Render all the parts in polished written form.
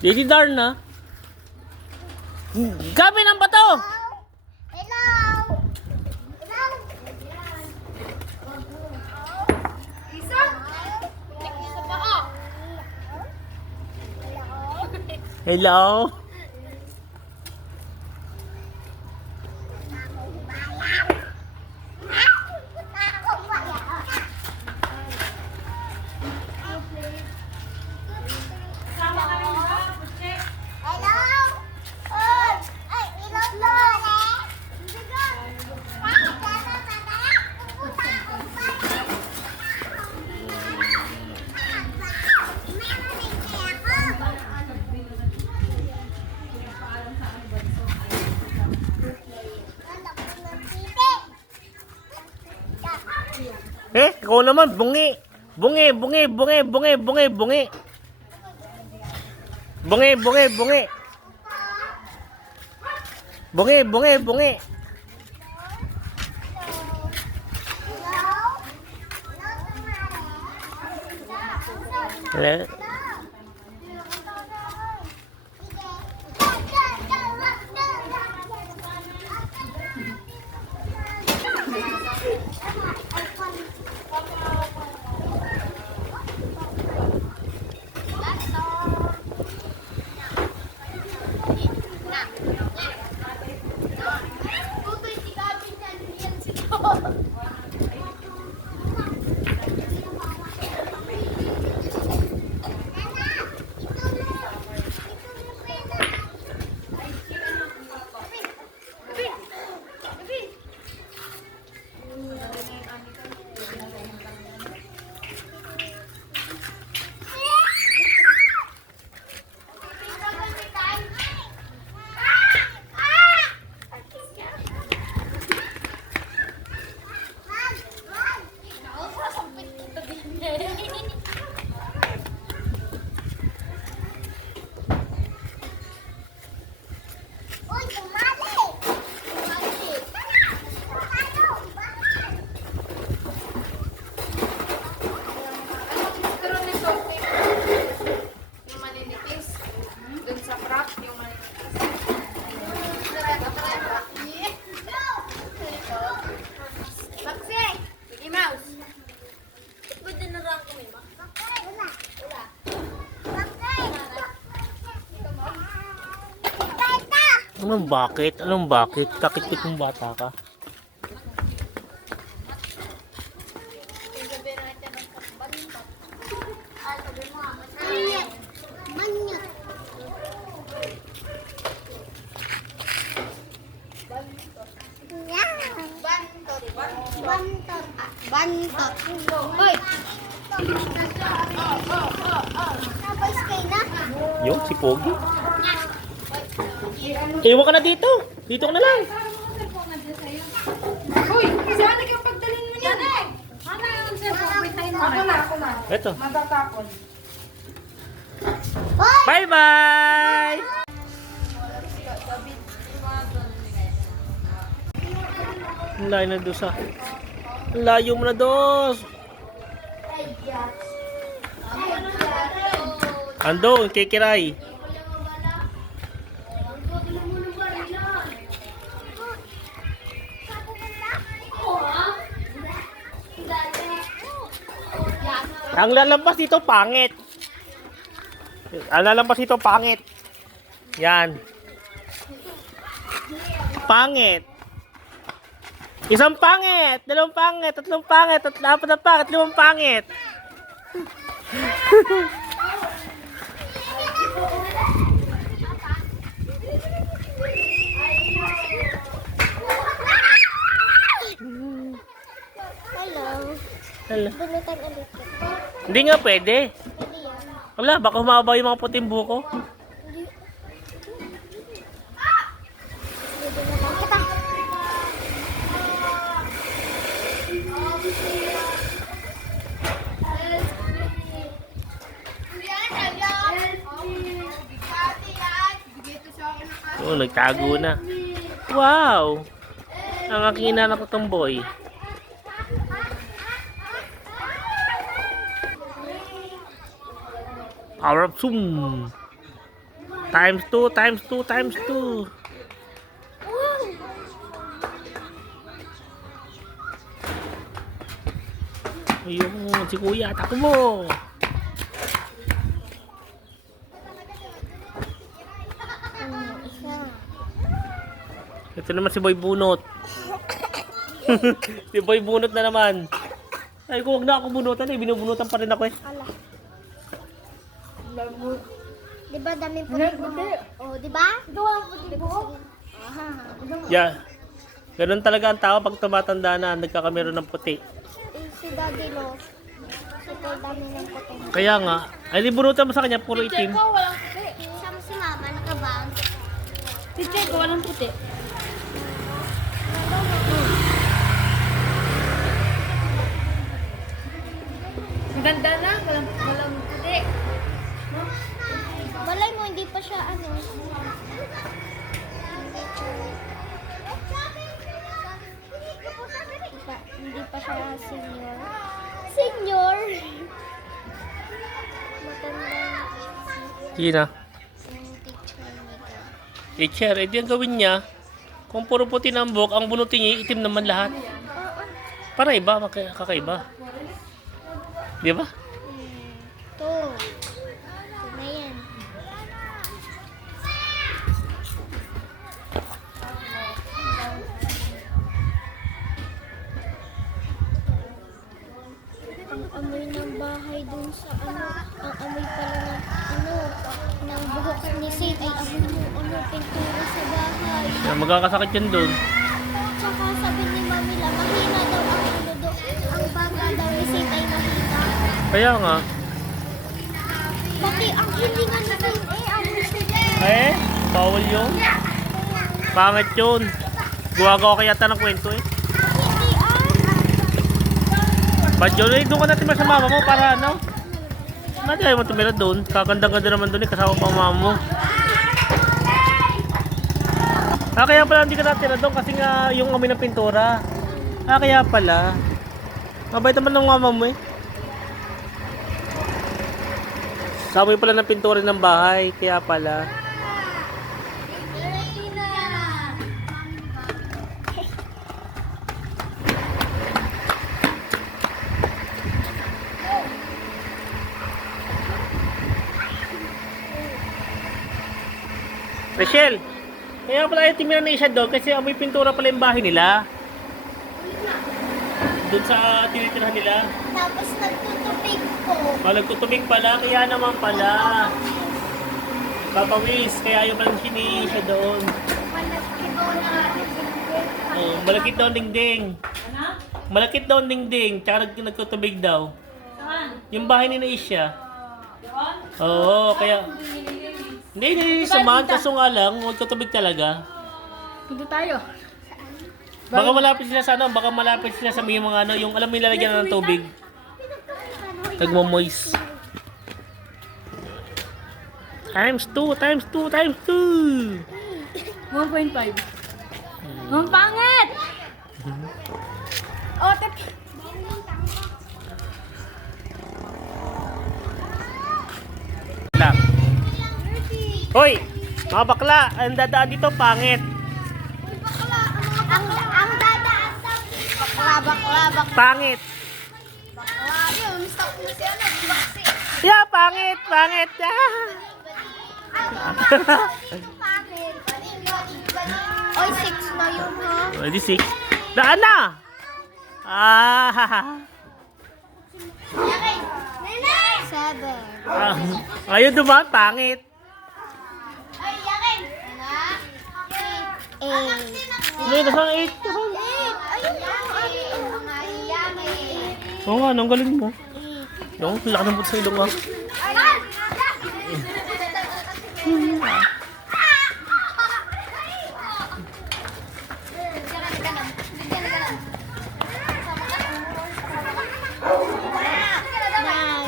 Lady Darna. Gabi ng bato! Hello! Hello! Isa? Isa pa ako. Hello? Ikaw naman, bungi. Bungi, bungi, bungi, bungi, bungi, bungi. Bungi, bungi, bungi. Bungi, bungi, bungi. Hello? Anong bakit? Anong bakit? Kakit-kit mong bata ka? Bantot. Hoy! Napay stay na. Yung si Pogi. Iwan ka na dito. Dito ka na lang. Uy, saan nagpagdalhin mo niyan? Ano yung cellphone? Ako na. Ito. Matatapon. Bye-bye! Ang layo na doon sa... Ang layo mo na doon! Ando, kikiray. Ang lalampas dito, pangit. Ang lalampas dito, pangit. Yan. Pangit. Isang pangit, dalawang pangit, tatlong pangit, apat na pangit, limang pangit. Hello. Hala. Bunutan ulit ko. Hindi nga pwede. Hindi yan. Wala, baka humaba yung mga puting buko. Hindi. Dito na lang kita. Oo, nagtago na. Wow! Ang aking inanak ko tomboy. Power up zoom! Times 2, times 2, times 2. Ayun, si kuya, takbo. Isa. Ito naman si Boy Bunot. Si Boy Bunot na naman. Ay, kung wag na ako bunutan eh. Binubunutan pa rin ako eh. Ala. Diba daming puti mo? Oh, diba? Diba? Aha. Yeah. Ganun talaga ang tao pag tumatanda na, nagkakamero ng puti. Si Daddy Lo. Super dami ng puti. Kaya nga, ay di bunutan mo sa kanya, puro itim. Walang puti. Sama si Mama, nakabang. Teacher ko, walang puti. Ang ganda na, walang puti. Balay mo, hindi pa siya ano. Hindi pa siya senior. Senior! Maganda Sige na. yung teacher nito. Teacher, edi ang gawin niya, kung puro puti ng buhok, ang bunutin niya, itim naman lahat. Oo. Para iba, kakaiba. Di ba? Ito. Ito na yan. Ang amoy ng bahay dun sa ano, ang amoy pala ng ano, ng buhok ni Sid ay amoy ng ano, pintura sa bahay. Magkakasakit yan doon. Tsaka sabi ni Mami La, mahina daw ang ano do, ang baga daw ni Sid ay mahina. Kaya nga. Pati ang hilinga ni Sid amoy siya. Eh, bawal yun. Pangit yun. Guwagawa kaya yata ng kwento eh. Hindi Ba't yun? Eh, doon ka natin sa mama mo para ano? Ba't ayaw mo tumira doon? Kakanda-ganda naman doon eh, kasama pa ang mama mo. Kaya pala hindi ka natira doon kasi nga yung amoy ng pintura. Kaya pala. Mabait naman ng mama mo eh. Sa amoy pala ng pintura ng bahay, kaya pala. Rachel, kaya pala yung tingnan na siya doon kasi amoy pintura pala yung bahay nila. Doon sa tinitirahan nila. Tapos nagtutupig ko. Nagtutubig pala, kaya naman pala. Papawis, kaya yung pala sini siya doon. Oh, malakit daw ang dingding. Ano? Malakit daw ang dingding, tsaka nagtutubig daw. Saan? Yung bahay ni Naisha. Doon? Oo, kaya... Hindi samahan, kaso nga lang, magtutubig talaga. Punta tayo. Baka malapit sila sa ano, baka malapit sila sa may mga ano, yung alam mo yung lalagyan na ng tubig. Nagmo-moist. Times 2, times 2, times 2. 1.5. Ang pangit! Oh, Lang. Hoy, mga bakla, ang dadaan dito pangit. Ang dadaan daw. Bakla. Pangit. Yun, stop na siya na. Yeah, pangit. Yeah. Oy, 6 na yun ha. Ready, 6. Daan na! Ah, 7. Ayun dumaan, pangit. 8. Ano yun, nasang 8? Ayun na. Oo nga, ang galing mo. Yung, laki ng puto sa ilong ah.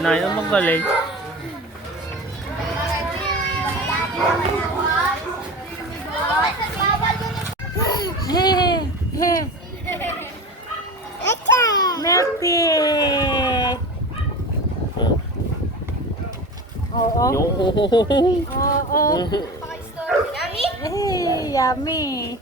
Nay, ang magaling. Melty! Oo. Yo! Oo. Eh, yummy.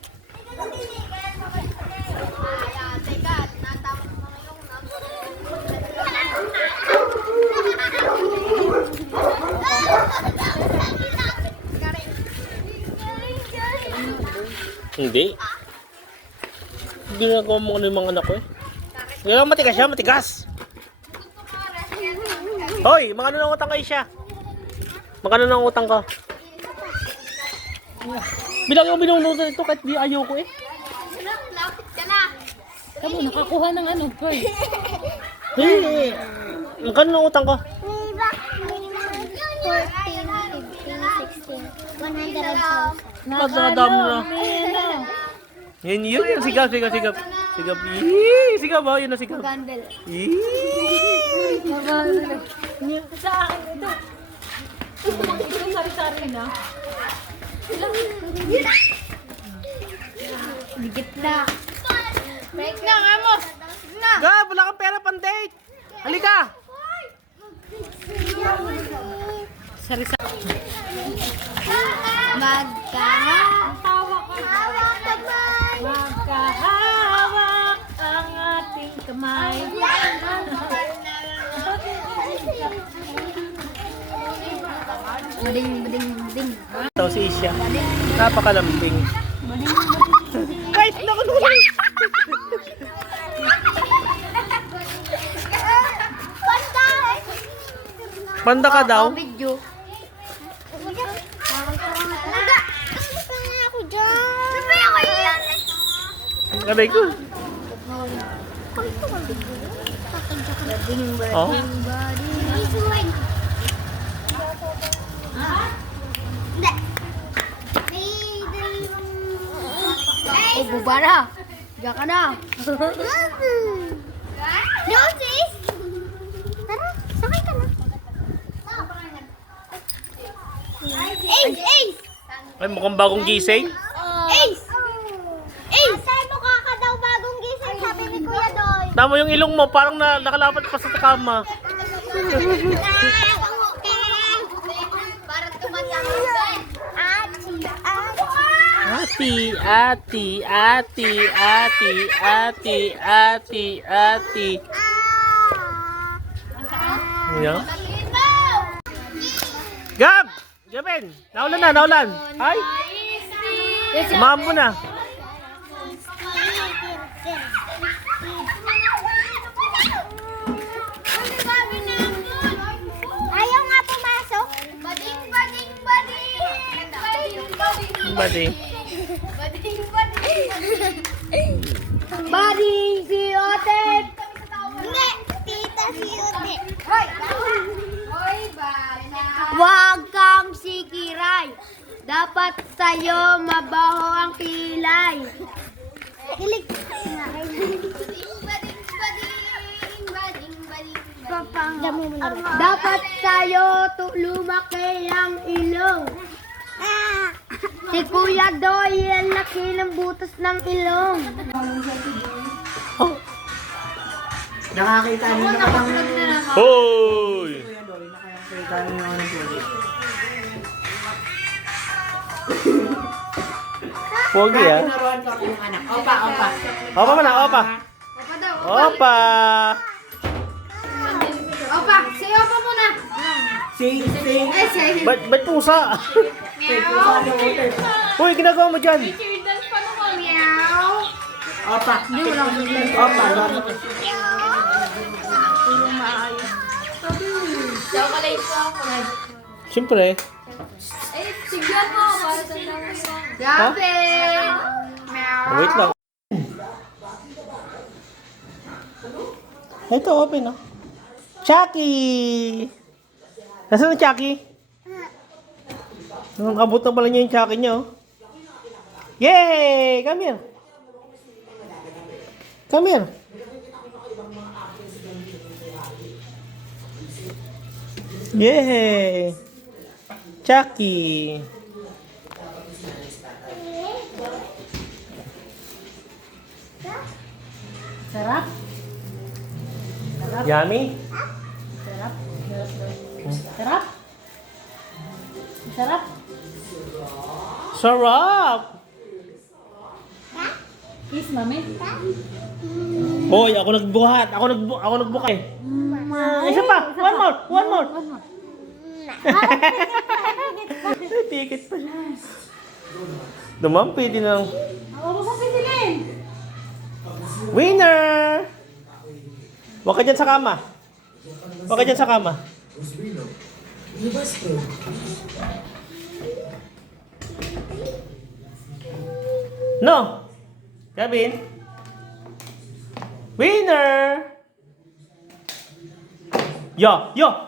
Hindi. Ginagawa mo ano yung mga anak ko eh. Ngayon matigas siya, matigas. Hoy, mga ano ng utang kayo siya? Magkano ng utang ka? Bilang yung binunutan ito kahit di ayaw ko eh. Kamu, nakakuha ng ano, boy. Hey, magkano ng utang ka? 100,000. Pagkakadami na. Yun, sigap. Sigap. Yee, sigap ba? Yun na sigap. Gandel. Yee. Sa akin ito. Ito sari-sari na. Higit na. Break na, Amos. Na. Gab, wala kang pera pang date. Halika. Sari-sari. Magkahawak ang ating kamay. Bading. Ito si Isha. Napakalambing. Guys, nakulungan. Panda ka daw? Video. Ako dyan. Sabay ako yan. Gabay ko. Oh. Oh, bubara. Diyan ka na. No, sis. Tara, sakay ka na. Ace! Ay, mukhang bagong gising. Ace! Asay mo ka daw bagong gising, sabi ni Kuya Doy. Tama yung ilong mo, parang nakalapat pa sa kama. Parang tumatang. Ati. Yeah. Gab! Gabin! Naulan. Ay! Mambo na. Ayaw nga pumasok. Badi. Bading si Otet! Hindi! Tita si Otet! Huwag kang sikiray! Dapat sa'yo mabaho ang kilay! Hilig! Dapat sa'yo lumaki ang ilong! Si Kuya Doy, ang laki ng butas ng ilong. Nakakita niyo na katang Hoy! Kuya Doy, nakakita niyo na ng tubig. Pogi ah. Naroon ko yung anak. Opa. Opa man ah, opa. Opa! Opa, say opa muna. Sing. Ba't pusa? Uy, ginagawa mo dyan. Opa. Siyempre. Sigyan mo, para sa namin mo. Grabe. Wait lang. Ito, open oh. Chucky! Nasaan ang Chucky? Abot na pala niya yung Chucky niya oh. Yay! Come here. Yay! Chucky! Sarap? Yummy? Sarap? Sarap. Sarap! Kiss, mami. Hoy, ako nagbuhat. Ako nagbuka eh. Isa pa. One more. May ticket pa siya. Dumampi din ang Ako mo sa pisilin. winner! Huwag ka dyan sa kama. Huwag ka dyan sa kama. No! Kevin? Winner! Yo!